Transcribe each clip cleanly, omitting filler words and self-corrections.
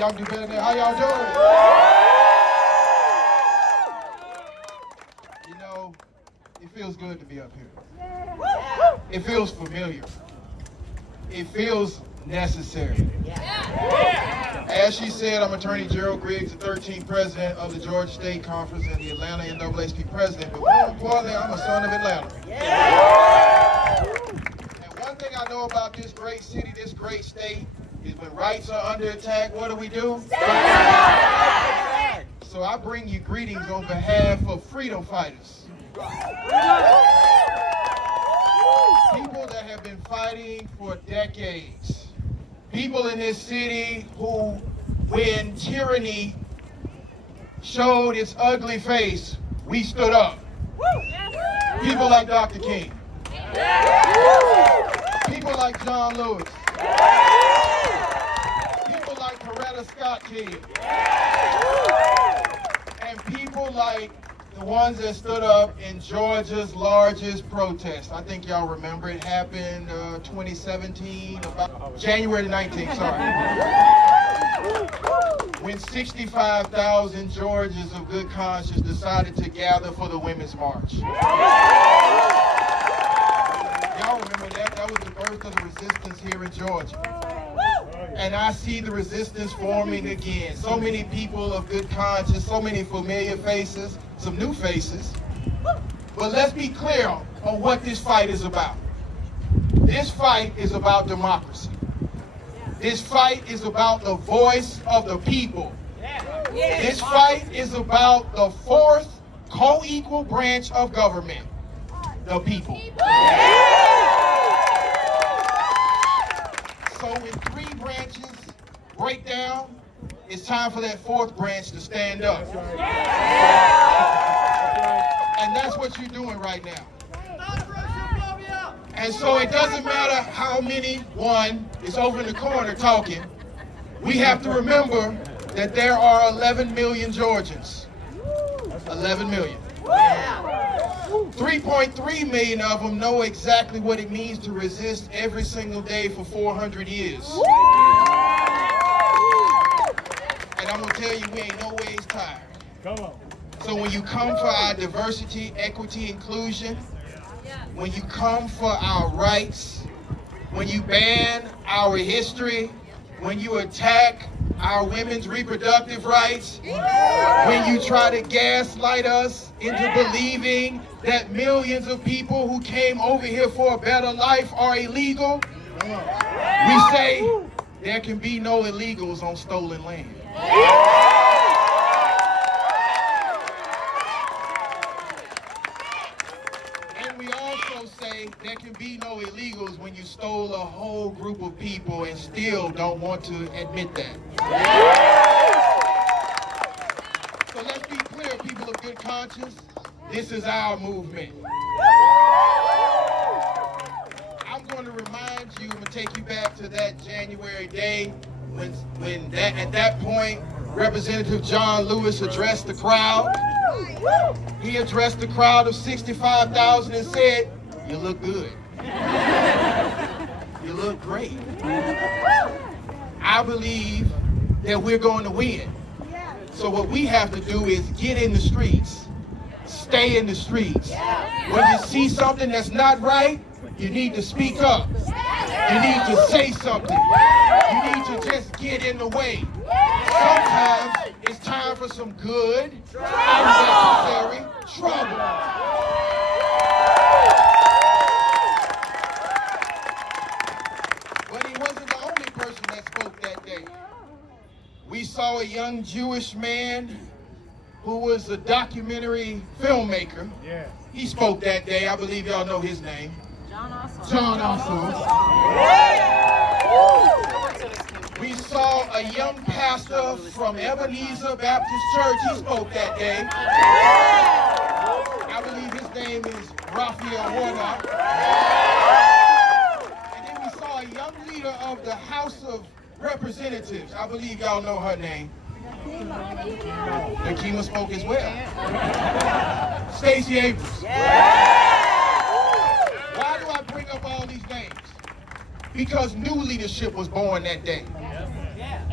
y'all do better than that. How y'all doing? You know, it feels good to be up here. It feels familiar. It feels necessary. As she said, I'm Attorney Gerald Griggs, the 13th President of the Georgia State Conference and the Atlanta NAACP President, but more importantly, I'm a son of Atlanta. And one thing I know about this great city, this great state, is when rights are under attack, what do? So I bring you greetings on behalf of freedom fighters. People that have been fighting for decades. People in this city who, when tyranny showed its ugly face, we stood up. People like Dr. King. People like John Lewis. People like Coretta Scott King. And people like the ones that stood up in Georgia's largest protest. I think y'all remember it happened 2017, about January 19th, when 65,000 Georgians of good conscience decided to gather for the Women's March. Y'all remember that? That was the birth of the resistance here in Georgia. And I see the resistance forming again. So many people of good conscience, so many familiar faces, some new faces. But let's be clear on what this fight is about. This fight is about democracy. This fight is about the voice of the people. This fight is about the fourth co-equal branch of government, the people. So when three branches break down, it's time for that fourth branch to stand up. And that's what you're doing right now. And so it doesn't matter how many, one is over in the corner talking. We have to remember that there are 11 million Georgians. 11 million. 3.3 million of them know exactly what it means to resist every single day for 400 years. And I'm going to tell you, we ain't no ways tired. Come on. So when you come for our diversity, equity, inclusion, when you come for our rights, when you ban our history, when you attack our women's reproductive rights, when you try to gaslight us into believing that millions of people who came over here for a better life are illegal, we say there can be no illegals on stolen land. And we also say there can be no illegals when you stole a whole group of people and still don't want to admit that. So let's be clear, people of good conscience, this is our movement. I'm going to remind you, I'm going to take you back to that January day when at that point, Representative John Lewis addressed the crowd. He addressed the crowd of 65,000 and said, "You look good. You look great." I believe that we're going to win. So what we have to do is get in the streets, stay in the streets. When you see something that's not right, you need to speak up. You need to say something. You need to just get in the way. Sometimes it's time for some good, unnecessary trouble. But he wasn't the only person that spoke that day. We saw a young Jewish man who was a documentary filmmaker. Yeah. He spoke that day. I believe y'all know his name. John Ossoff. We saw a young pastor from Ebenezer Baptist Church. He spoke that day. I believe his name is Raphael Warnock. And then we saw a young leader of the House of Representatives. I believe y'all know her name. Nakima spoke as well. Stacey Abrams. Why do I bring up all these names? Because new leadership was born that day.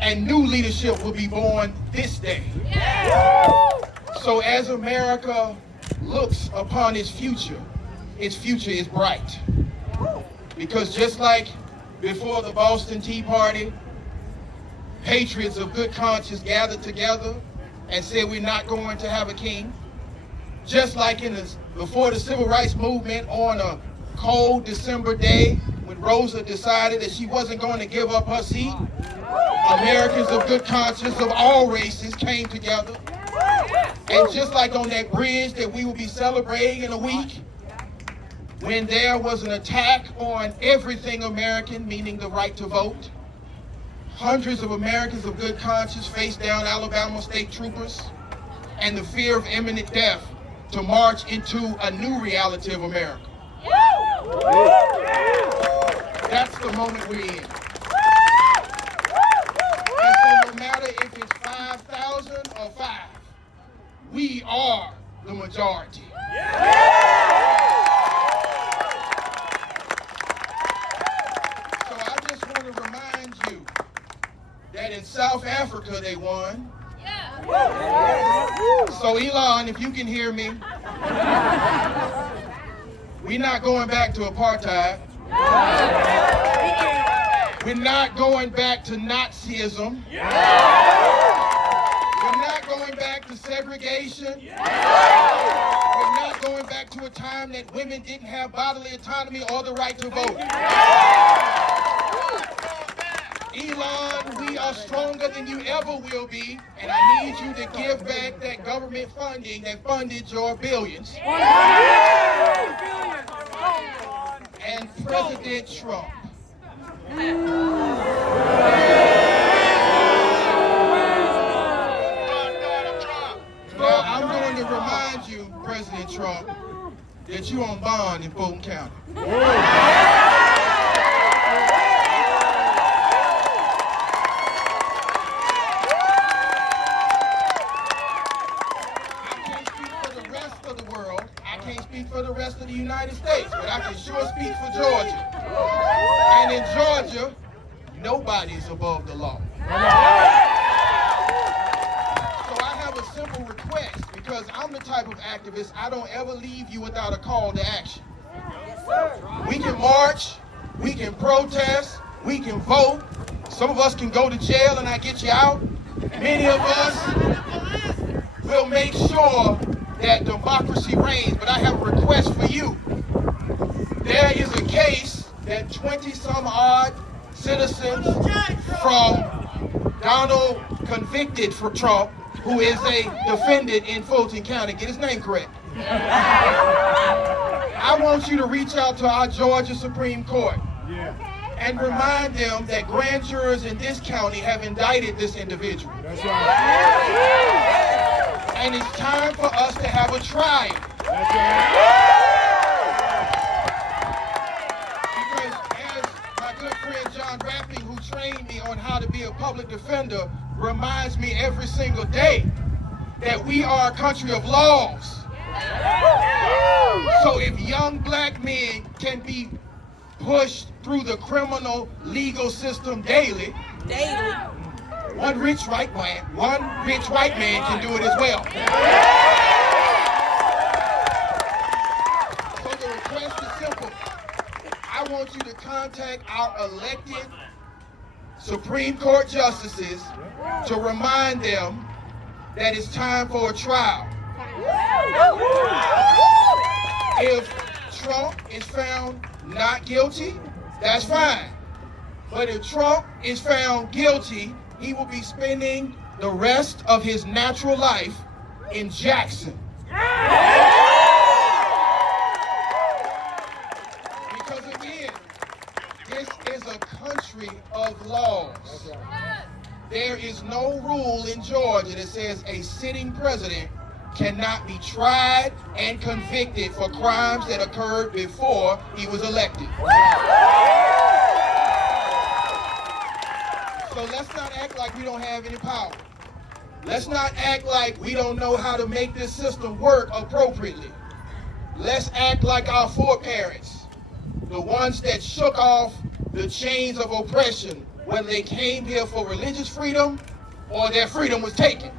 and new leadership will be born this day. So as America looks upon its future is bright. Because just like before the Boston Tea Party, patriots of good conscience gathered together and said we're not going to have a king. Just like before the Civil Rights Movement on a cold December day when Rosa decided that she wasn't going to give up her seat, Americans of good conscience of all races came together. And just like on that bridge that we will be celebrating in a week, when there was an attack on everything American, meaning the right to vote, hundreds of Americans of good conscience faced down Alabama state troopers and the fear of imminent death to march into a new reality of America. That's the moment we're in. And so no matter if it's 5,000 or 5, we are the majority. So I just want to remind you that in South Africa they won. So Elon, if you can hear me, we're not going back to apartheid. We're not going back to Nazism. We're not going back to segregation. We're not going back to a time that women didn't have bodily autonomy or the right to vote. Elon, we are stronger than you ever will be, and I need you to give back that government funding that funded your billions. And President Trump. Now, I'm going to remind you, President Trump, that you're on bond in Fulton County. For the rest of the United States, but I can sure speak for Georgia. And in Georgia, nobody's above the law. So I have a simple request, because I'm the type of activist, I don't ever leave you without a call to action. We can march, we can protest, we can vote. Some of us can go to jail and I get you out. Many of us will make sure that democracy reigns, but I have a request for you. There is a case that 20-some odd citizens from Donald convicted for Trump, who is a defendant in Fulton County, get his name correct. I want you to reach out to our Georgia Supreme Court and remind them that grand jurors in this county have indicted this individual. That's right. And it's time for us to have a trial. That's right. Because as my good friend John Rapping, who trained me on how to be a public defender, reminds me every single day that we are a country of laws. So if young black men can be pushed through the criminal legal system daily, one rich white man can do it as well. So the request is simple. I want you to contact our elected Supreme Court justices to remind them that it's time for a trial. If Trump is found not guilty, that's fine. But if Trump is found guilty, he will be spending the rest of his natural life in Jackson. Because again, this is a country of laws. There is no rule in Georgia that says a sitting president cannot be tried and convicted for crimes that occurred before he was elected. So let's not act like we don't have any power. Let's not act like we don't know how to make this system work appropriately. Let's act like our foreparents, the ones that shook off the chains of oppression whether they came here for religious freedom or their freedom was taken.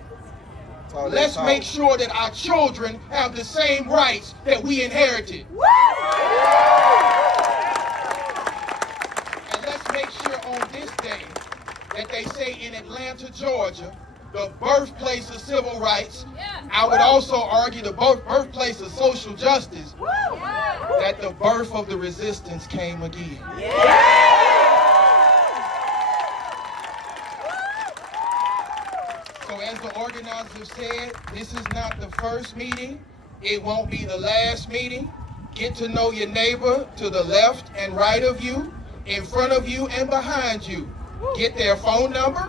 Let's make sure that our children have the same rights that we inherited. And let's make sure on this day that they say in Atlanta, Georgia, the birthplace of civil rights, I would also argue the birthplace of social justice, that the birth of the resistance came again. So as the organizers have said, this is not the first meeting. It won't be the last meeting. Get to know your neighbor to the left and right of you, in front of you and behind you. Get their phone number,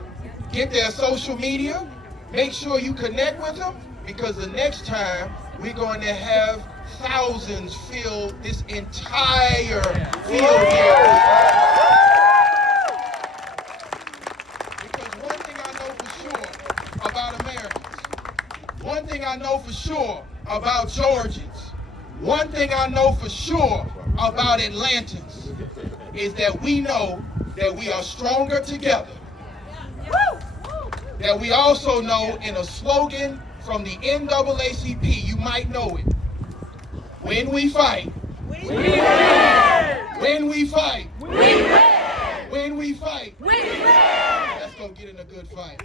get their social media, make sure you connect with them, because the next time we're going to have thousands fill this entire field here. Because one thing I know for sure about Americans, one thing I know for sure about Georgians, one thing I know for sure about Atlantans is that we know that we are stronger together. That we also know in a slogan from the NAACP, you might know it. When we fight, we win. When we fight, we win. When we fight, we win. Let's go get in a good fight.